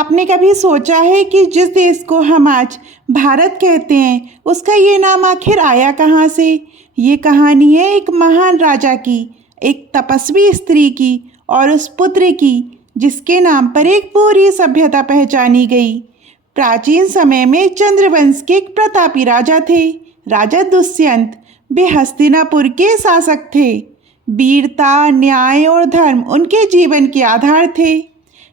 आपने कभी सोचा है कि जिस देश को हम आज भारत कहते हैं उसका ये नाम आखिर आया कहाँ से? ये कहानी है एक महान राजा की, एक तपस्वी स्त्री की और उस पुत्र की जिसके नाम पर एक पूरी सभ्यता पहचानी गई। प्राचीन समय में चंद्रवंश के एक प्रतापी राजा थे, राजा दुष्यंत। वे हस्तिनापुर के शासक थे। वीरता, न्याय और धर्म उनके जीवन के आधार थे।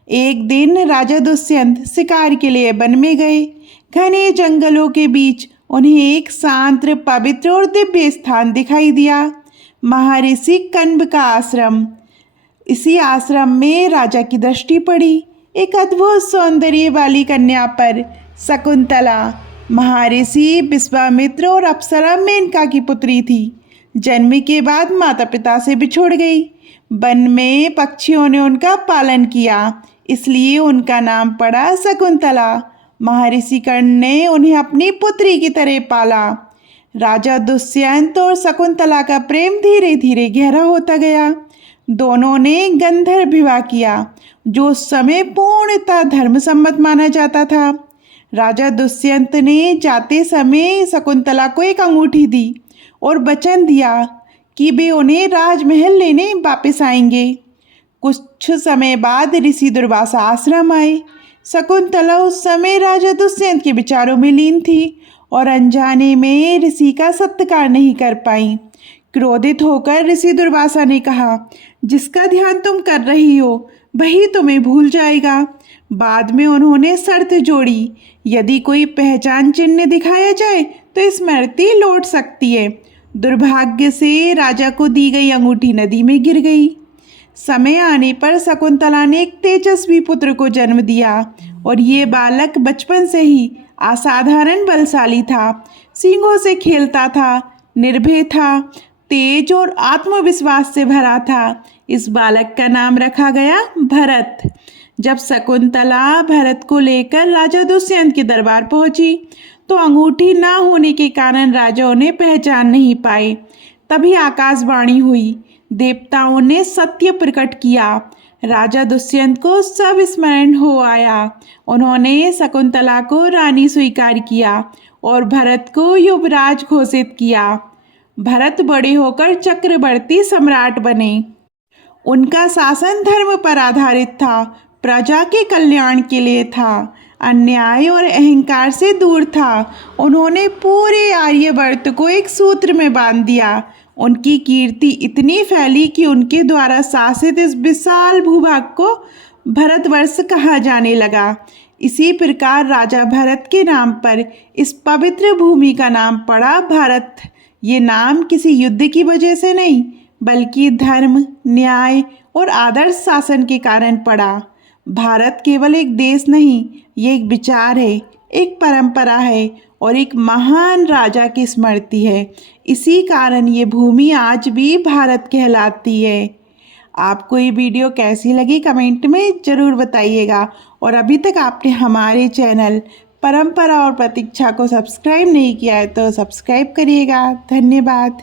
एक दिन राजा दुष्यंत शिकार के लिए वन में गए। घने जंगलों के बीच उन्हें एक शांत, पवित्र और दिव्य स्थान दिखाई दिया, महर्षि कण्व का आश्रम। इसी आश्रम में राजा की दृष्टि पड़ी एक अद्भुत सौंदर्य वाली कन्या पर, शकुंतला। महर्षि विश्वामित्र और अप्सरा मेनका की पुत्री थी। जन्म के बाद माता पिता से बिछुड़ गई। वन में पक्षियों ने उनका पालन किया, इसलिए उनका नाम पड़ा शकुंतला। महर्षि कर्ण ने उन्हें अपनी पुत्री की तरह पाला। राजा दुष्यंत और शकुंतला का प्रेम धीरे धीरे गहरा होता गया। दोनों ने गंधर्व विवाह किया, जो उस समय पूर्णतः धर्मसम्मत माना जाता था। राजा दुष्यंत ने जाते समय शकुंतला को एक अंगूठी दी और वचन दिया कि वे उन्हें राजमहल लेने वापस आएंगे। कुछ समय बाद ऋषि दुर्वासा आश्रम आए। शकुंतला उस समय राजा दुष्यंत के विचारों में लीन थी और अनजाने में ऋषि का सत्कार नहीं कर पाई। क्रोधित होकर ऋषि दुर्वासा ने कहा, जिसका ध्यान तुम कर रही हो वही तुम्हें भूल जाएगा। बाद में उन्होंने शर्त जोड़ी, यदि कोई पहचान चिन्ह दिखाया जाए तो स्मृति लौट सकती है। दुर्भाग्य से राजा को दी गई अंगूठी नदी में गिर गई। समय आने पर शकुंतला ने एक तेजस्वी पुत्र को जन्म दिया और ये बालक बचपन से ही असाधारण बलशाली था। सींगों से खेलता था, निर्भय था, तेज और आत्मविश्वास से भरा था। इस बालक का नाम रखा गया भरत। जब शकुंतला भरत को लेकर राजा दुष्यंत के दरबार पहुंची तो अंगूठी ना होने के कारण राजा उन्हें पहचान नहीं पाए। तभी आकाशवाणी हुई, देवताओं ने सत्य प्रकट किया। राजा दुष्यंत को सब स्मरण हो आया। उन्होंने शकुंतला को रानी स्वीकार किया और भरत को युवराज घोषित किया। भरत बड़े होकर चक्रवर्ती सम्राट बने। उनका शासन धर्म पर आधारित था, प्रजा के कल्याण के लिए था, अन्याय और अहंकार से दूर था। उन्होंने पूरे आर्यवर्त को एक सूत्र में बांध दिया। उनकी कीर्ति इतनी फैली कि उनके द्वारा शासित इस विशाल भूभाग को भारतवर्ष कहा जाने लगा। इसी प्रकार राजा भरत के नाम पर इस पवित्र भूमि का नाम पड़ा भारत। ये नाम किसी युद्ध की वजह से नहीं, बल्कि धर्म, न्याय और आदर्श शासन के कारण पड़ा। भारत केवल एक देश नहीं, ये एक विचार है, एक परंपरा है और एक महान राजा की स्मृति है। इसी कारण ये भूमि आज भी भारत कहलाती है। आपको ये वीडियो कैसी लगी कमेंट में ज़रूर बताइएगा। और अभी तक आपने हमारे चैनल परंपरा और प्रतीक्षा को सब्सक्राइब नहीं किया है तो सब्सक्राइब करिएगा। धन्यवाद।